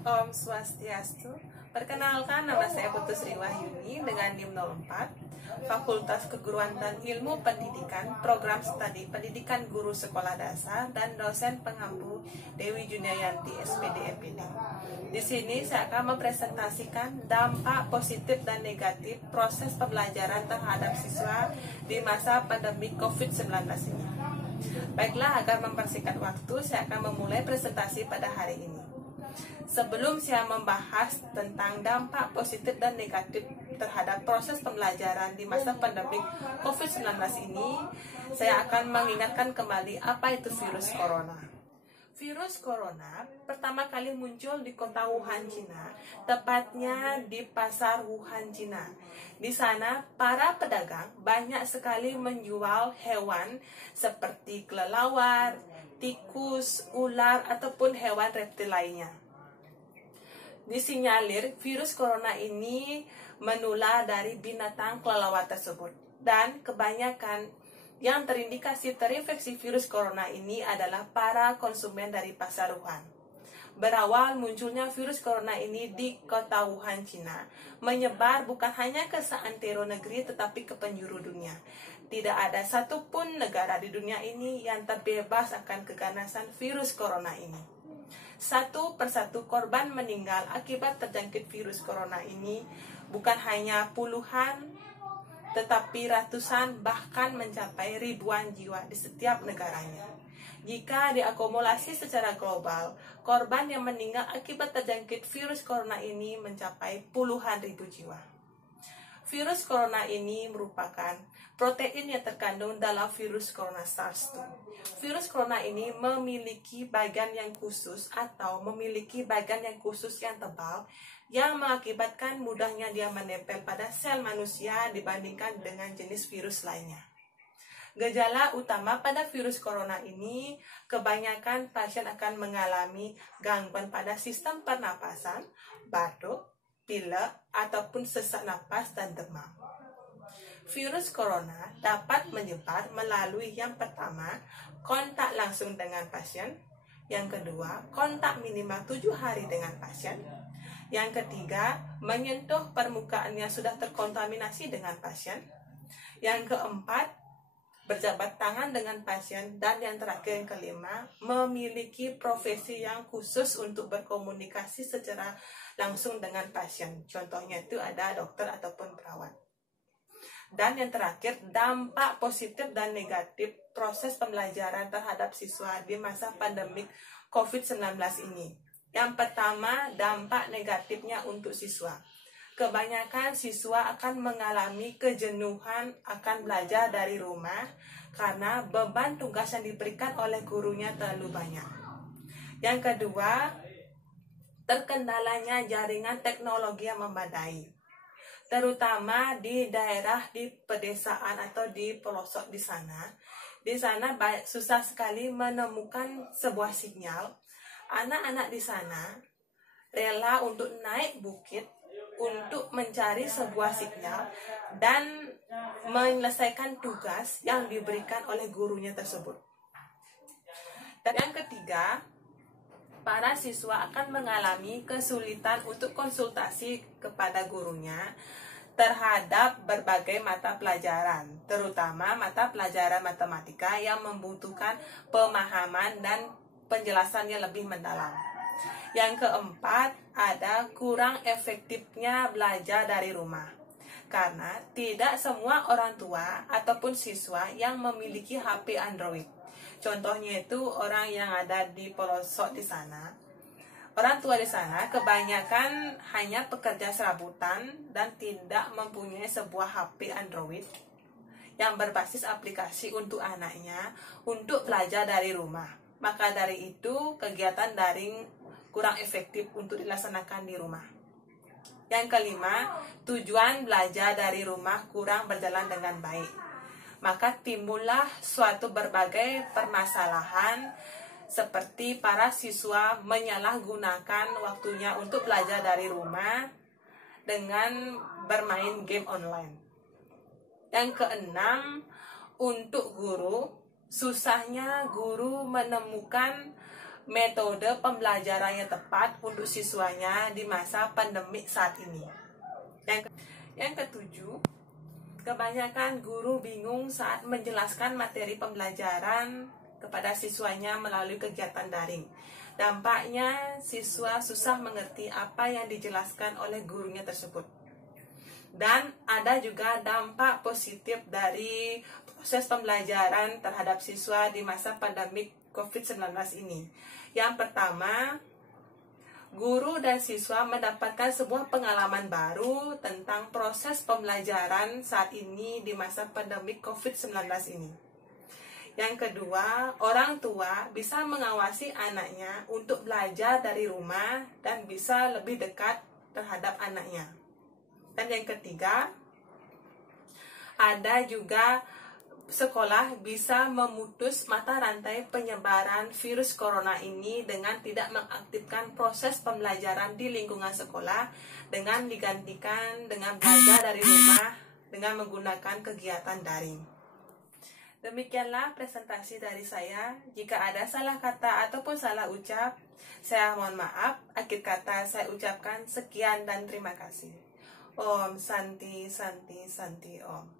Om Swastiastu. Perkenalkan, nama saya Putu Sri Wahyuni dengan NIM 04, Fakultas Keguruan dan Ilmu Pendidikan, Program Studi Pendidikan Guru Sekolah Dasar, dan dosen pengampu Dewi Juniayanti SPD MPD. Di sini saya akan mempresentasikan dampak positif dan negatif proses pembelajaran terhadap siswa di masa pandemi COVID-19 ini. Baiklah, agar mempersingkat waktu, saya akan memulai presentasi pada hari ini. Sebelum saya membahas tentang dampak positif dan negatif terhadap proses pembelajaran di masa pandemi COVID-19 ini, saya akan mengingatkan kembali apa itu virus corona. Virus corona pertama kali muncul di kota Wuhan, Cina, tepatnya di pasar Wuhan, Cina. Di sana, para pedagang banyak sekali menjual hewan seperti kelelawar, tikus, ular, ataupun hewan reptil lainnya. Disinyalir virus corona ini menular dari binatang kelelawar tersebut, dan kebanyakan yang terindikasi terinfeksi virus corona ini adalah para konsumen dari pasar Wuhan. Berawal munculnya virus corona ini di kota Wuhan, Cina, menyebar bukan hanya ke seantero negeri tetapi ke penjuru dunia. Tidak ada satupun negara di dunia ini yang terbebas akan keganasan virus corona ini. Satu persatu korban meninggal akibat terjangkit virus corona ini bukan hanya puluhan, tetapi ratusan, bahkan mencapai ribuan jiwa di setiap negaranya. Jika diakumulasi secara global, korban yang meninggal akibat terjangkit virus corona ini mencapai puluhan ribu jiwa. Virus corona ini merupakan protein yang terkandung dalam virus corona SARS-2. Virus corona ini memiliki bagian yang khusus atau memiliki bagian yang khusus yang tebal yang mengakibatkan mudahnya dia menempel pada sel manusia dibandingkan dengan jenis virus lainnya. Gejala utama pada virus corona ini, kebanyakan pasien akan mengalami gangguan pada sistem pernapasan, batuk, pilek, ataupun sesak napas dan demam. Virus corona dapat menyebar melalui yang pertama, kontak langsung dengan pasien, yang kedua, kontak minimal 7 hari dengan pasien, yang ketiga, menyentuh permukaan yang sudah terkontaminasi dengan pasien, yang keempat, berjabat tangan dengan pasien, dan yang terakhir yang kelima, memiliki profesi yang khusus untuk berkomunikasi secara langsung dengan pasien. Contohnya itu ada dokter ataupun perawat. Dan yang terakhir, dampak positif dan negatif proses pembelajaran terhadap siswa di masa pandemik COVID-19 ini. Yang pertama, dampak negatifnya untuk siswa. Kebanyakan siswa akan mengalami kejenuhan akan belajar dari rumah karena beban tugas yang diberikan oleh gurunya terlalu banyak. Yang kedua, terkendalanya jaringan teknologi yang memadai, terutama di daerah di pedesaan atau di pelosok di sana. Di sana susah sekali menemukan sebuah sinyal. Anak-anak di sana rela untuk naik bukit untuk mencari sebuah sinyal dan menyelesaikan tugas yang diberikan oleh gurunya tersebut. Dan yang ketiga, para siswa akan mengalami kesulitan untuk konsultasi kepada gurunya terhadap berbagai mata pelajaran, terutama mata pelajaran matematika yang membutuhkan pemahaman dan penjelasan yang lebih mendalam. Yang keempat, ada kurang efektifnya belajar dari rumah, karena tidak semua orang tua ataupun siswa yang memiliki HP Android. Contohnya itu orang yang ada di pelosok di sana. Orang tua di sana kebanyakan hanya pekerja serabutan dan tidak mempunyai sebuah HP Android yang berbasis aplikasi untuk anaknya untuk belajar dari rumah. Maka dari itu, kegiatan daring kurang efektif untuk dilaksanakan di rumah. Yang kelima, tujuan belajar dari rumah kurang berjalan dengan baik. Maka timbullah suatu berbagai permasalahan seperti para siswa menyalahgunakan waktunya untuk belajar dari rumah dengan bermain game online. Yang keenam, untuk guru, susahnya guru menemukan metode pembelajaran yang tepat untuk siswanya di masa pandemik saat ini. Yang ketujuh, kebanyakan guru bingung saat menjelaskan materi pembelajaran kepada siswanya melalui kegiatan daring. Dampaknya, siswa susah mengerti apa yang dijelaskan oleh gurunya tersebut. Dan ada juga dampak positif dari proses pembelajaran terhadap siswa di masa pandemik COVID-19 ini. Yang pertama, guru dan siswa mendapatkan sebuah pengalaman baru tentang proses pembelajaran saat ini di masa pandemik COVID-19 ini. Yang kedua, orang tua bisa mengawasi anaknya untuk belajar dari rumah dan bisa lebih dekat terhadap anaknya. Dan yang ketiga, ada juga sekolah bisa memutus mata rantai penyebaran virus corona ini dengan tidak mengaktifkan proses pembelajaran di lingkungan sekolah dengan digantikan dengan belajar dari rumah dengan menggunakan kegiatan daring. Demikianlah presentasi dari saya. Jika ada salah kata ataupun salah ucap, saya mohon maaf. Akhir kata saya ucapkan sekian dan terima kasih. Om Santi Santi Santi Om.